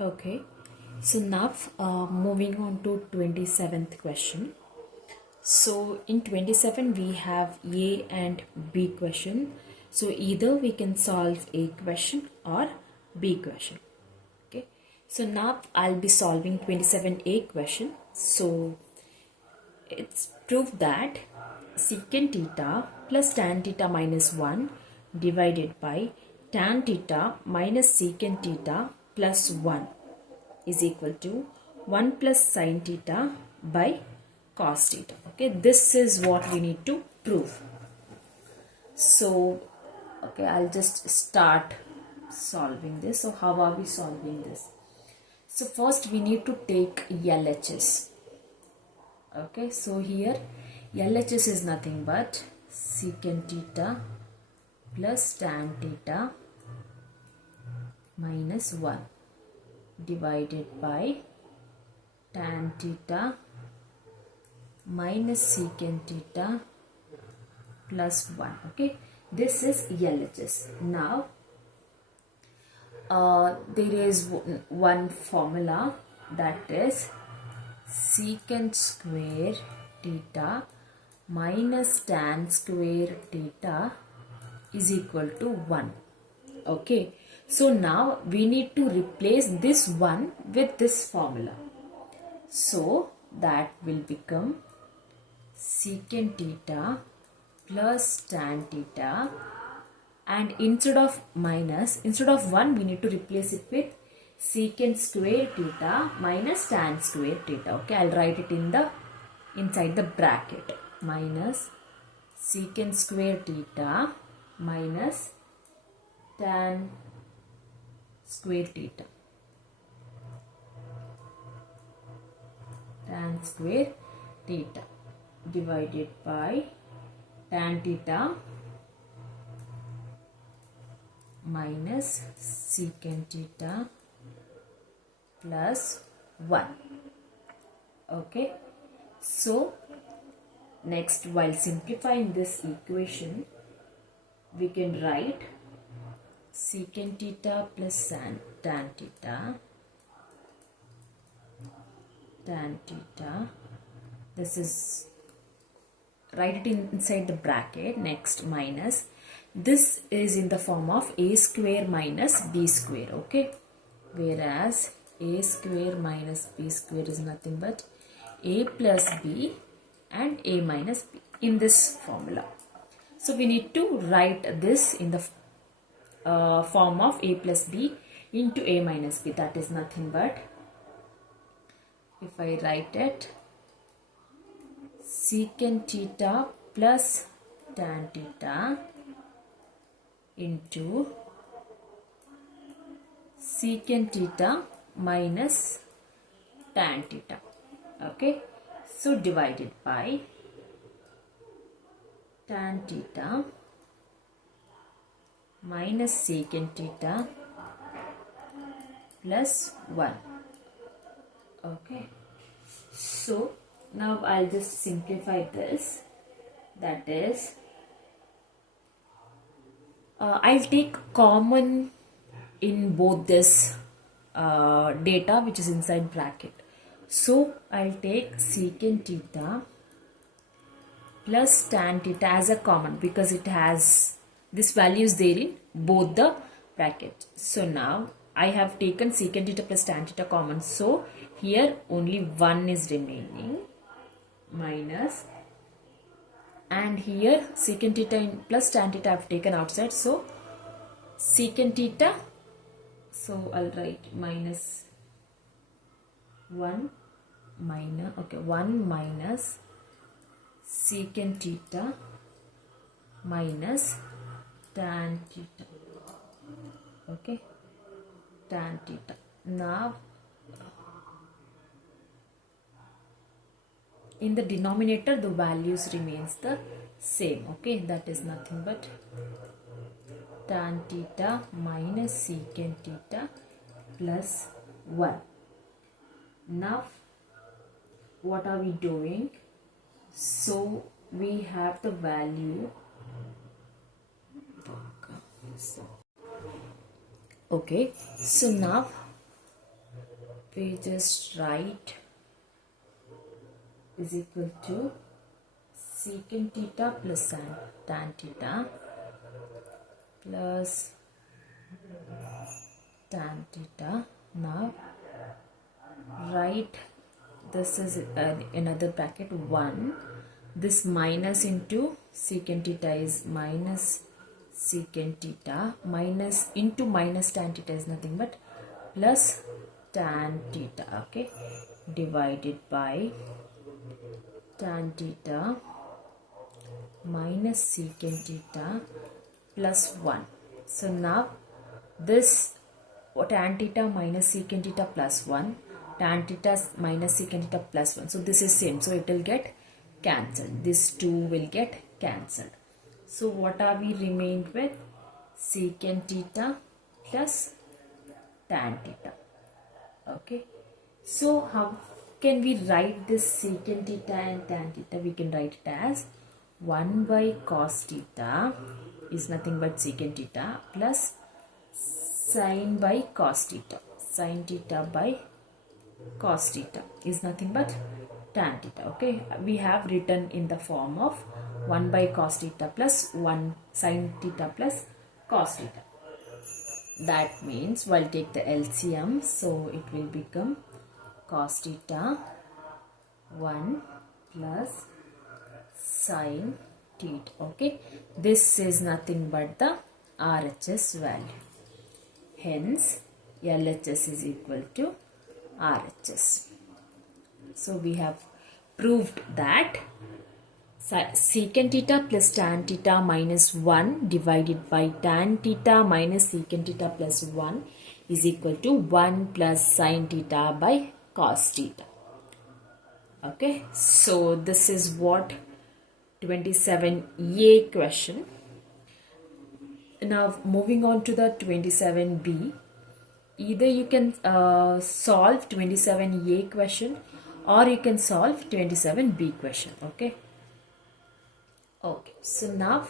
Okay, so now moving on to 27th question. So in 27 we have A and B question. So either we can solve A question or B question. Okay, so now I'll be solving 27A question. So it's proved that secant theta plus tan theta minus 1 divided by tan theta minus secant theta plus 1 is equal to 1 plus sin theta by cos theta. Okay, this is what we need to prove. So, okay, I'll just start solving this. So, how are we solving this? So, first we need to take LHS. Okay, so here LHS is nothing but secant theta plus tan theta minus 1 divided by tan theta minus secant theta plus 1. Okay, this is LHS. Now there is one formula, that is secant square theta minus tan square theta is equal to 1. Okay, so now we need to replace this 1 with this formula. So that will become secant theta plus tan theta, and instead of 1 we need to replace it with secant square theta minus tan square theta. Okay, I'll write it inside the bracket, minus secant square theta minus tan square theta, tan square theta divided by tan theta minus secant theta plus 1. Okay, so next, while simplifying this equation, we can write secant theta plus tan theta, this is, write it inside the bracket. Next, minus, this is in the form of a square minus b square. Okay, whereas a square minus b square is nothing but a plus b and a minus b in this formula. So we need to write this in the form of a plus b into a minus b. That is nothing but, if I write it, secant theta plus tan theta into secant theta minus tan theta. Okay, so divided by tan theta minus secant theta plus 1. Okay, so now I'll just simplify this. That is, I'll take common in both this data which is inside bracket. So I'll take secant theta plus tan theta as a common, because it has this value is there in both the brackets. So now I have taken secant theta plus tan theta common. So here only 1 is remaining, minus, and here secant theta plus tan theta I have taken outside. So secant theta, so I'll write minus 1 minus, okay, 1 minus secant theta minus tan theta. Okay, tan theta. Now in the denominator the values remains the same. Okay, that is nothing but tan theta minus secant theta plus 1. Now what are we doing? So we have the value, okay, so now we just write is equal to secant theta plus tan theta plus tan theta. Now write this is another bracket 1. This minus into secant theta is minus secant theta, minus into minus tan theta is nothing but plus tan theta, okay, divided by tan theta minus secant theta plus 1. So now this tan theta minus secant theta plus 1, tan theta minus secant theta plus 1. So this is same. So it will get cancelled. This 2 will get cancelled. So what are we remained with? Secant theta plus tan theta. Okay. So how can we write this secant theta and tan theta? We can write it as 1 by cos theta is nothing but secant theta plus sin by cos theta. Sin theta by cos theta is nothing but tan theta. Okay, we have written in the form of 1 by cos theta plus 1 sin theta plus cos theta. That means we'll take the LCM, so it will become cos theta 1 plus sin theta. Okay, this is nothing but the RHS value. Hence, LHS is equal to RHS. So we have proved that secant theta plus tan theta minus 1 divided by tan theta minus secant theta plus 1 is equal to 1 plus sin theta by cos theta. Okay, so this is what 27A question. Now moving on to the 27B. Either you can solve 27A question or you can solve 27B question. Okay. Okay. So now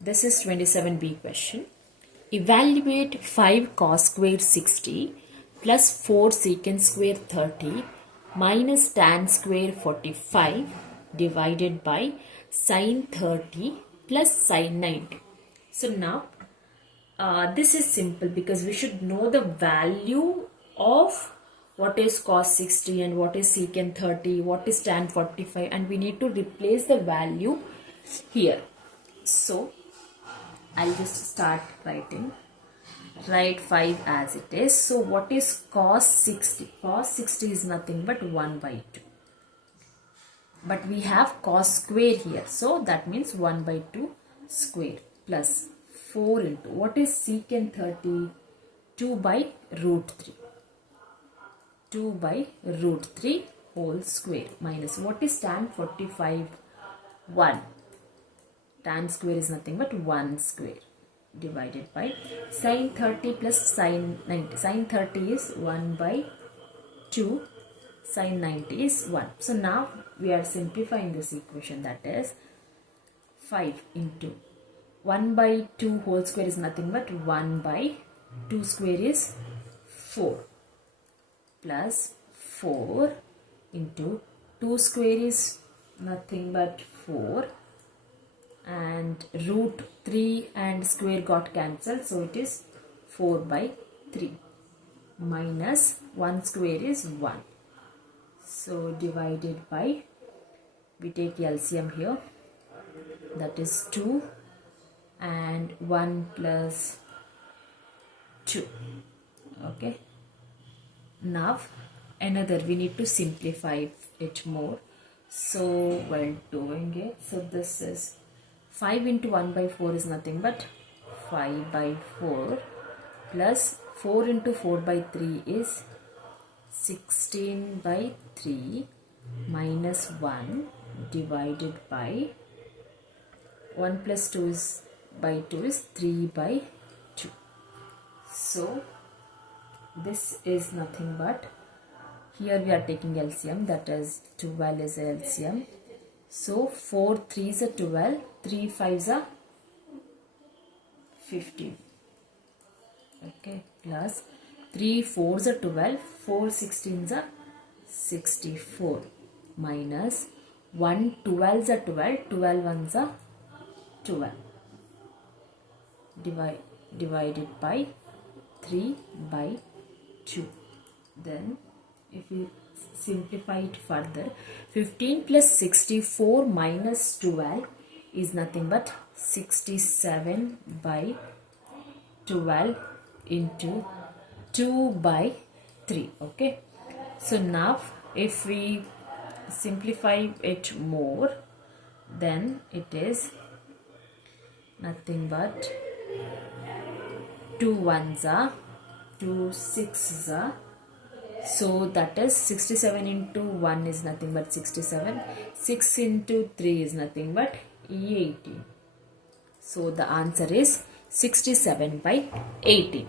this is 27B question. Evaluate 5 cos square 60 plus 4 secant square 30 minus tan square 45 divided by sin 30 plus sin 90. So now this is simple because we should know the value of what is cos 60 and what is secant 30, what is tan 45, and we need to replace the value here. So I'll just start writing. Write 5 as it is. So what is cos 60? Cos 60 is nothing but 1 by 2. But we have cos square here. So that means 1 by 2 square plus 4 into what is secant 30? 2 by root 3. 2 by root 3 whole square minus what is tan 45? 1. Tan square is nothing but 1 square divided by sin 30 plus sin 90. Sin 30 is 1 by 2. Sin 90 is 1. So now we are simplifying this equation, that is 5 into 1 by 2 whole square is nothing but 1 by 2 square is 4 plus 4 into 2 square is nothing but 4 and root 3 and square got cancelled, so it is 4 by 3 minus 1 square is 1. So divided by, we take LCM here, that is 2 and 1 plus 2. Okay. Now another, we need to simplify it more. So while doing it, so this is 5 into 1 by 4 is nothing but 5 by 4 plus 4 into 4 by 3 is 16 by 3 minus 1 divided by 1 plus 2 is by 2 is 3 by 2. So this is nothing but, here we are taking LCM, that is 12 is LCM. So 4 3s are 12, 3 5s are 15. Okay, plus 3 4s are 12, 4 16s are 64 minus 1 12s are 12, 12 ones are 12 divided by 3 by 2. Then if we simplify it further, 15 plus 64 minus 12 is nothing but 67 by 12 into 2 by 3. Okay, so now if we simplify it more, then it is nothing but 2 ones are 2 6s are, so that is 67 into 1 is nothing but 67, 6 into 3 is nothing but 18. So the answer is 67 by 18.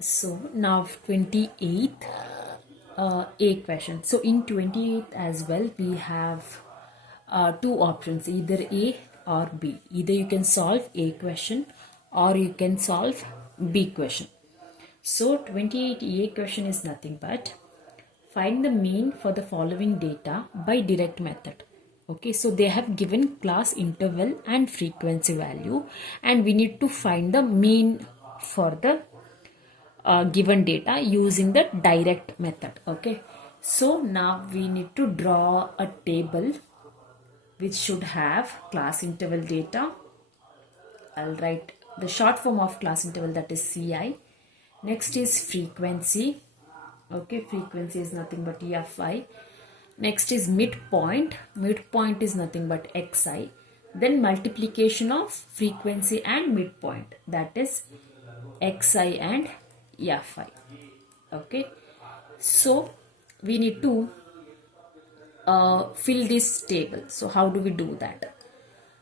So now 28th A question. So in 28th as well we have two options, either A or B. Either you can solve A question or you can solve B question. So 28A question is nothing but find the mean for the following data by direct method. Okay, so they have given class interval and frequency value, and we need to find the mean for the given data using the direct method. Okay, so now we need to draw a table which should have class interval data. I'll write the short form of class interval, that is CI. Next is frequency. Okay, frequency is nothing but FI. Next is midpoint. Midpoint is nothing but XI. Then multiplication of frequency and midpoint, that is XI and FI. Okay, so we need to fill this table. So how do we do that?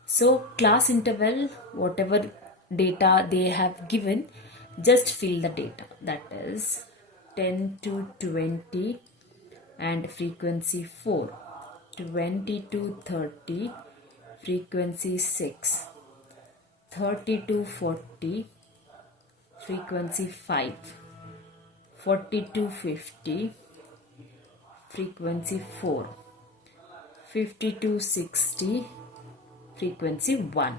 So class interval, whatever data they have given, just fill the data, that is 10 to 20 and frequency 4, 20 to 30 frequency 6, 30 to 40 frequency 5, 40 to 50 frequency 4, 50 to 60 frequency 1.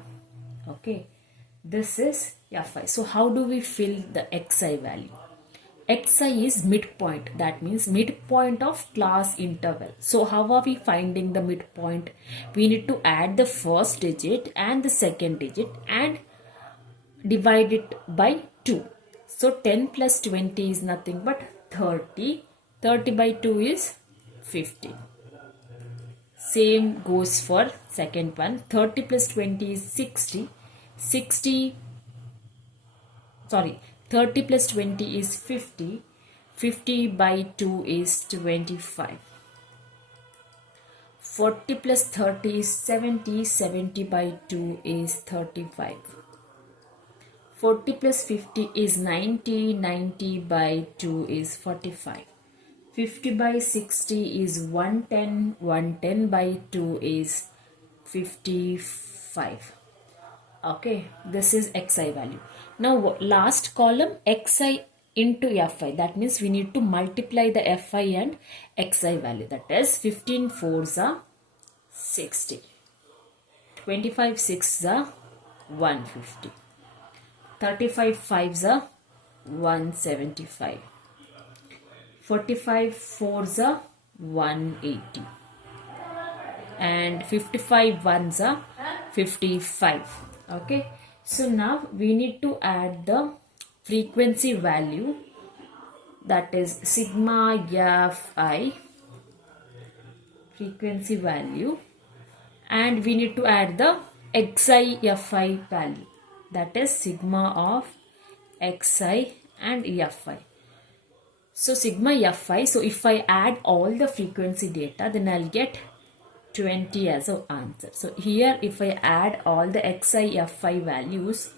Okay, this is FI. So how do we fill the XI value? XI is midpoint, that means midpoint of class interval. So how are we finding the midpoint? We need to add the first digit and the second digit and divide it by 2. So 10 plus 20 is nothing but 30. 30 by 2 is 50. Same goes for second one. 30 plus 20 is 60. 30 plus 20 is 50. 50 by 2 is 25. 40 plus 30 is 70. 70 by 2 is 35. 40 plus 50 is 90. 90 by 2 is 45. 50 by 60 is 110. 110 by 2 is 55. Okay, this is XI value. Now last column, XI into FI. That means we need to multiply the FI and XI value. That is 15 4s are 60. 25 6s are 150. 35 5s are 175. 45 4s are 180. And 55 1s are 55. Okay, so now we need to add the frequency value, that is sigma Fi frequency value, and we need to add the Xi Fi value, that is sigma of Xi and Fi. So sigma Fi, so if I add all the frequency data, then I'll get 20 as an answer. So here if I add all the Xi Fi values,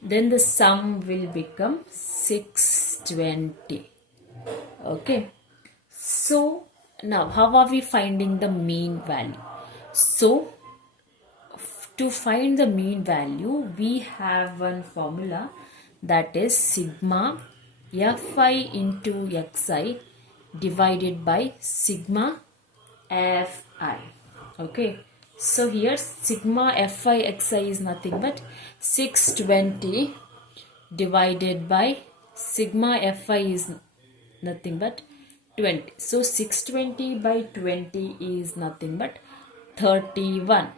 then the sum will become 620. Okay, so now how are we finding the mean value? So to find the mean value, we have one formula, that is sigma fi into xi divided by sigma fi. Okay, so here sigma fi xi is nothing but 620 divided by sigma fi is nothing but 20. So 620 by 20 is nothing but 31.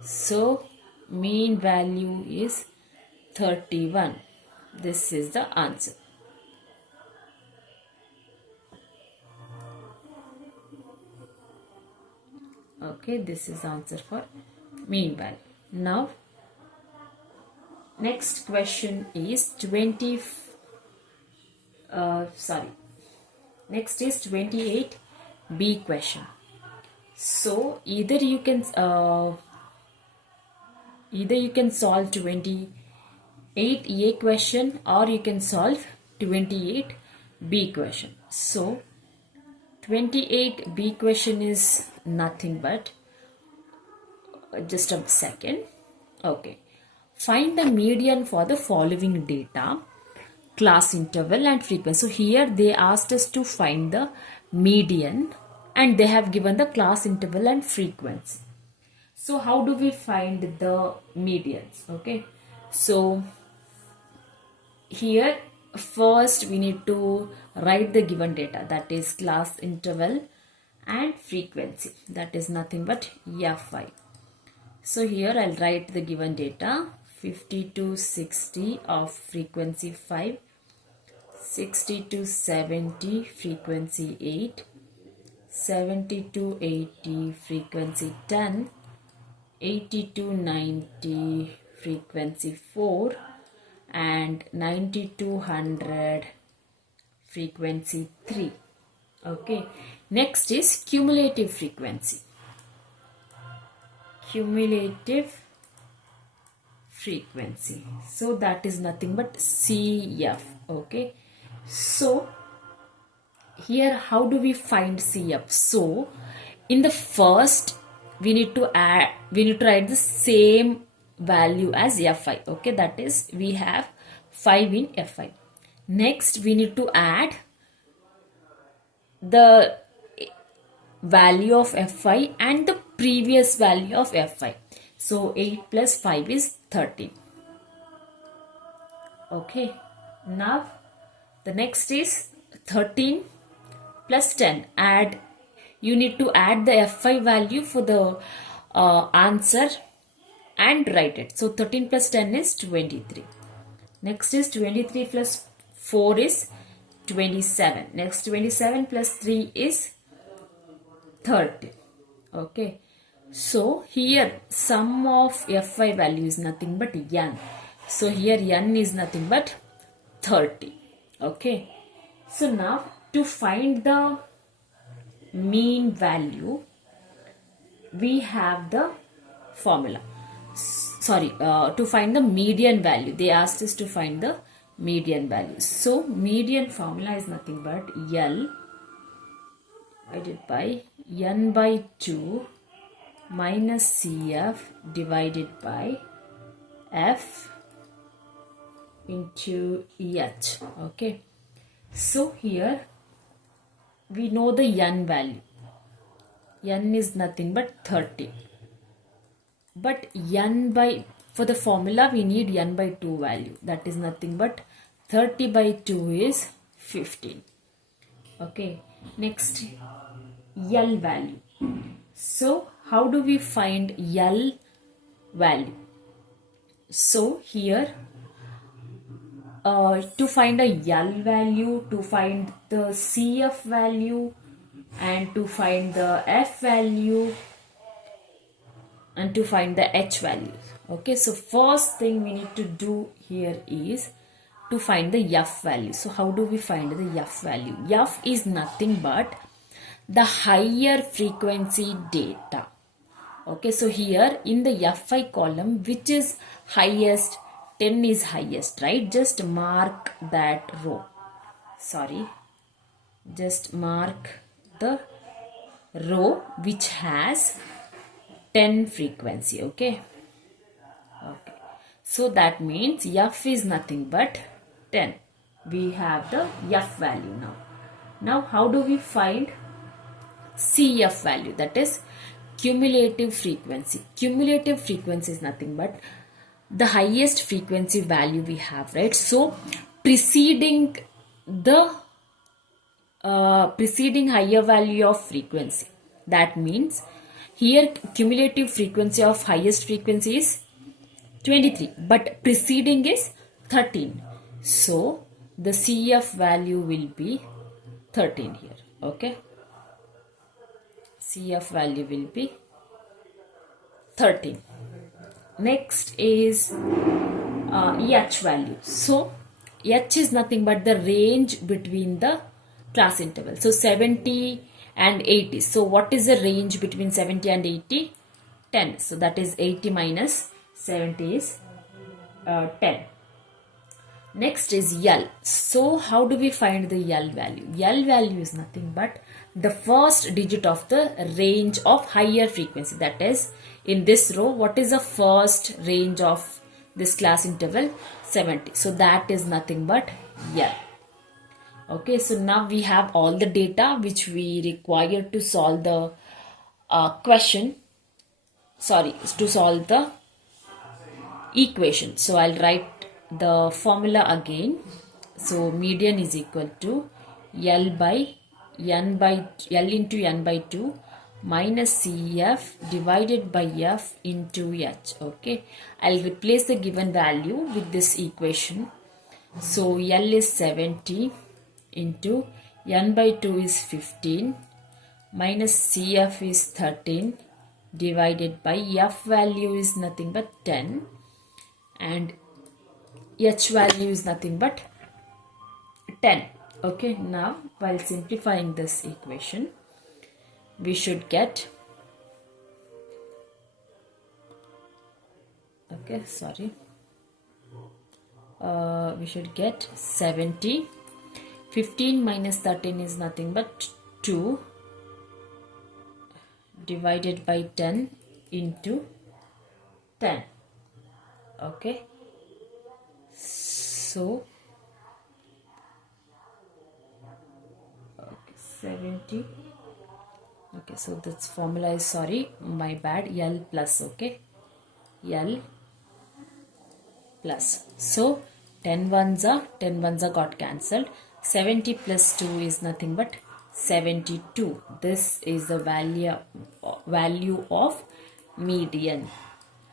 So mean value is 31. This is the answer. Okay, this is answer for mean value. Now next question is 28B question. So either you can solve 28A question or you can solve 28B question. So 28B question is nothing but, just a second. Okay, find the median for the following data: class interval and frequency. So here they asked us to find the median and they have given the class interval and frequency. So how do we find the medians? Okay, so here first we need to write the given data, that is class interval and frequency, that is nothing but fi. So here I'll write the given data: 50 to 60 of frequency 5, 60 to 70 frequency 8, 70 to 80 frequency 10, 80 to 90 frequency 4, and 90 to 100 frequency 3. Okay, next is cumulative frequency. Cumulative frequency, so that is nothing but CF. Okay, so here how do we find CF? So in the first we need to write the same value as fi. Okay, that is we have 5 in fi. Next we need to add the value of fi and the previous value of fi. So 8 plus 5 is 13. Okay, now the next is 13 plus 10. You need to add the fi value for the answer and write it. So 13 plus 10 is 23. Next is 23 plus 4 is 27. Next 27 plus 3 is 30. Okay, so here sum of fi value is nothing but n. So here n is nothing but 30. Okay, so now to find the mean value we have the formula. To find the median value, they asked us to find the median value. So median formula is nothing but L divided by n by 2 minus CF divided by F into H. Okay, so here we know the n value. N is nothing but 30. But for the formula we need n by 2 value, that is nothing but 30 by 2 is 15. Okay, next L value. So how do we find L value? So here to find a L value, to find the CF value and to find the F value and to find the H value. Okay, so first thing we need to do here is to find the F value. So how do we find the F value? F is nothing but the higher frequency data. Okay, so here in the fi column, which is highest? 10 is highest, right? Just mark that row. Just mark the row which has 10 frequency. Okay. So that means f is nothing but 10. We have the f value now. Now how do we find CF value, that is cumulative frequency? Cumulative frequency is nothing but the highest frequency value we have, right? So preceding the preceding higher value of frequency. That means here cumulative frequency of highest frequency is 23, but preceding is 13. So the CF value will be 13 here. Okay. CF value will be 13. Next is H value. So H is nothing but the range between the class interval. So 70 and 80. So what is the range between 70 and 80? 10. So that is 80 minus 70 is 10. Next is L. So how do we find the L value? L value is nothing but the first digit of the range of higher frequency. That is, in this row, what is the first range of this class interval? 70. So that is nothing but L. Okay, so now we have all the data which we require to solve the question. Sorry, to solve the equation. So I'll write the formula again. So median is equal to L into n by 2 minus CF divided by F into H. Okay, I'll replace the given value with this equation. So L is 70 into n by 2 is 15 minus CF is 13 divided by F value is nothing but 10 and H value is nothing but 10. Okay, now while simplifying this equation, we should get, we should get 70. 15 minus 13 is nothing but 2 divided by 10 into 10. Okay, so 70. Okay, so this formula is, sorry, my bad, L plus. Okay, L plus. So 10 ones are got cancelled. 70 plus 2 is nothing but 72. This is the value of median.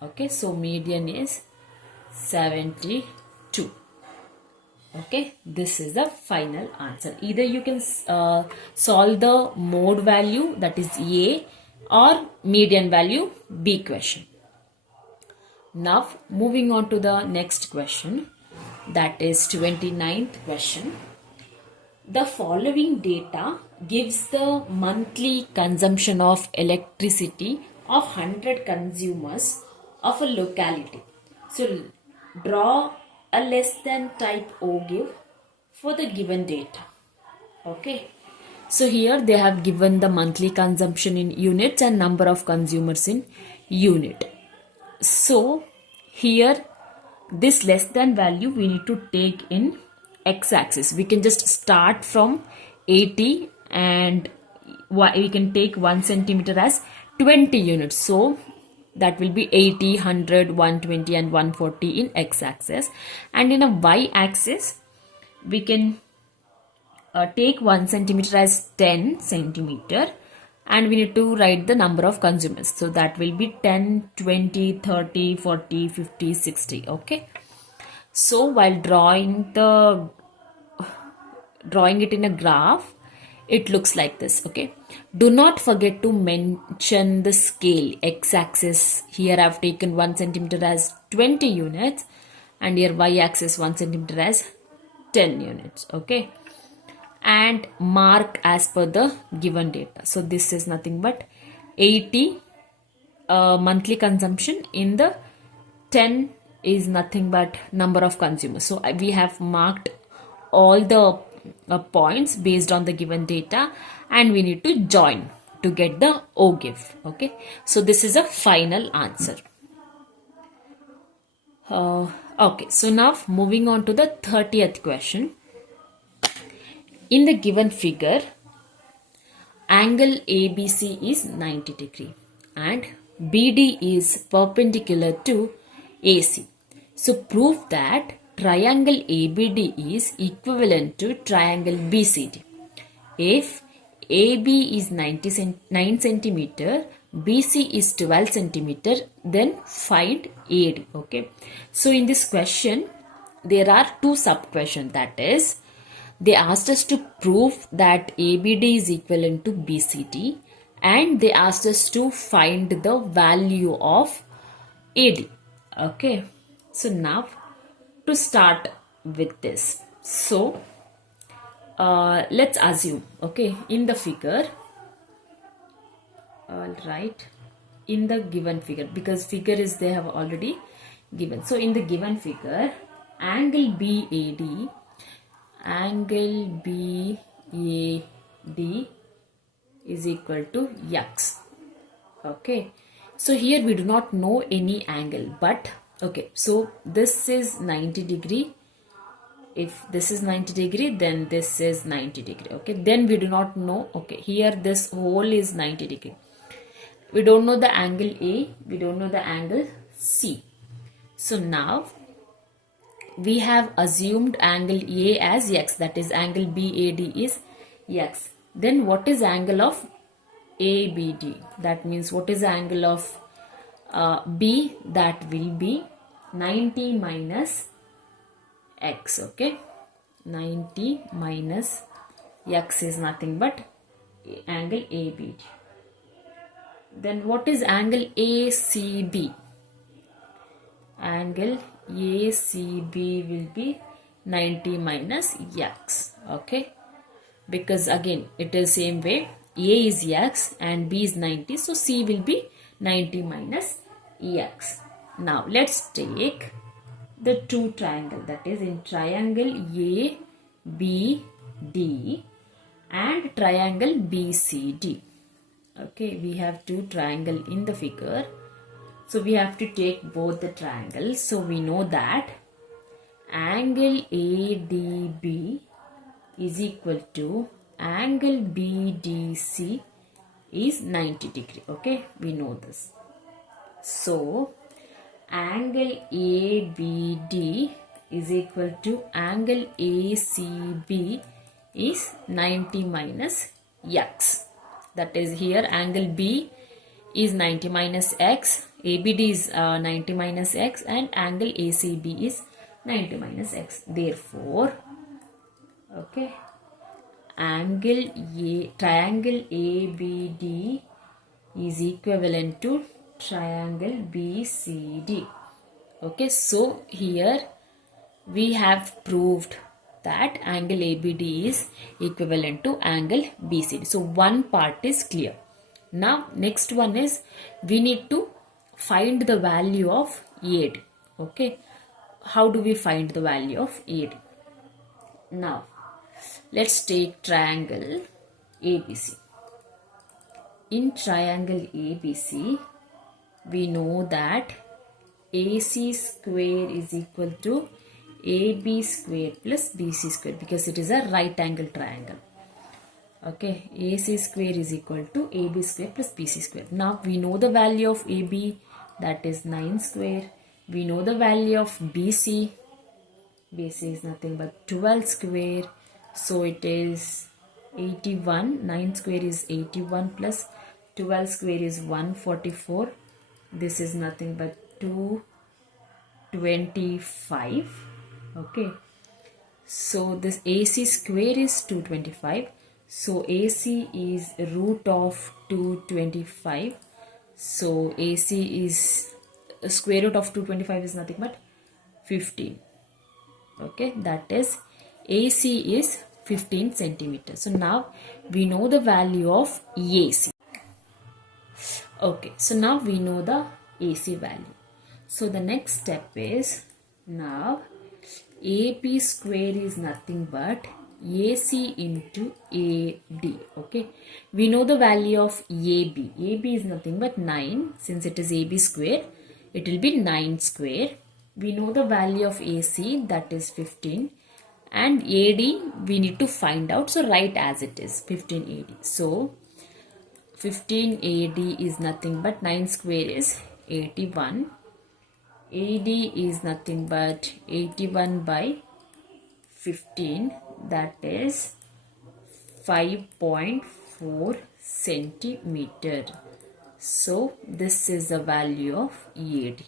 Okay, so median is 72. Okay, this is the final answer. Either you can solve the mode value, that is A, or median value, B question. Now moving on to the next question, that is 29th question. The following data gives the monthly consumption of electricity of 100 consumers of a locality. So draw a less than type O give for the given data. Okay, so here they have given the monthly consumption in units and number of consumers in unit. So here this less than value we need to take in x-axis. We can just start from 80 and we can take 1 centimeter as 20 units. So that will be 80, 100, 120 and 140 in x-axis. And in a y-axis, we can take 1 centimeter as 10 centimeter and we need to write the number of consumers. So that will be 10, 20, 30, 40, 50, 60. Okay. So while drawing it in a graph, it looks like this. Okay, do not forget to mention the scale. X-axis, here I have taken 1 centimeter as 20 units and here y-axis 1 centimeter as 10 units. Okay, and mark as per the given data. So this is nothing but 80 monthly consumption, in the 10 is nothing but number of consumers. So we have marked all the points based on the given data and we need to join to get the OGIF. Okay, so this is a final answer. Okay, so now moving on to the 30th question. In the given figure, angle ABC is 90 degree and BD is perpendicular to AC. So prove that triangle ABD is equivalent to triangle BCD. If AB is 9 centimeter, BC is 12 centimeter, then find AD. Okay. So in this question, there are two sub questions. That is, they asked us to prove that ABD is equivalent to BCD, and they asked us to find the value of AD. Okay. So now to start with this. So let's assume, okay, in the figure, all right, in the given figure, because figure is they have already given. So in the given figure, angle BAD is equal to X. Okay, so here we do not know any angle, but okay, so this is 90 degree. If this is 90 degree, then this is 90 degree. Okay, then we do not know. Okay, here this whole is 90 degree. We don't know the angle A, we don't know the angle C. So now we have assumed angle A as X, that is angle BAD is X. Then what is angle of ABD? That means what is the angle of B? That will be 90 minus X. Okay, 90 minus X is nothing but angle ABD. Then what is angle ACB? Angle ACB will be 90 minus X. Okay, because again it is same way, A is X and B is 90, so C will be 90 minus X. Now let's take the two triangle, that is in triangle ABD and triangle BCD. Okay, we have two triangle in the figure, so we have to take both the triangles. So we know that angle ADB is equal to angle BDC is 90 degree. Okay, we know this. So angle ABD is equal to angle ACB is 90 minus X. That is, here angle B is 90 minus X, ABD is 90 minus X, and angle ACB is 90 minus X. Therefore, okay, triangle ABD is equivalent to triangle BCD. Okay, so here we have proved that angle ABD is equivalent to angle BCD. So one part is clear. Now next one is we need to find the value of AD. Okay, how do we find the value of AD? Now let's take triangle ABC. In triangle ABC, we know that AC square is equal to AB square plus BC square, because it is a right angle triangle. Okay, AC square is equal to AB square plus BC square. Now we know the value of AB, that is 9 square. We know the value of BC. BC is nothing but 12 square. So it is 81. 9 square is 81 plus 12 square is 144. This is nothing but 225. Okay, so this AC square is 225. So AC is root of 225. So AC is square root of 225 is nothing but 15. Okay, that is AC is 15 centimeters. So now we know the value of AC. Okay, so now we know the AC value. So the next step is, now AB square is nothing but AC into AD. Okay, we know the value of AB. AB is nothing but 9. Since it is AB square, it will be 9 square. We know the value of AC, that is 15, and AD we need to find out, so write as it is 15 AD. So 15 AD is nothing but 9 square is 81. AD is nothing but 81 by 15, that is 5.4 centimeter. So this is the value of AD.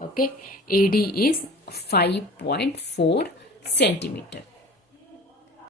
Okay, AD is 5.4 centimeter.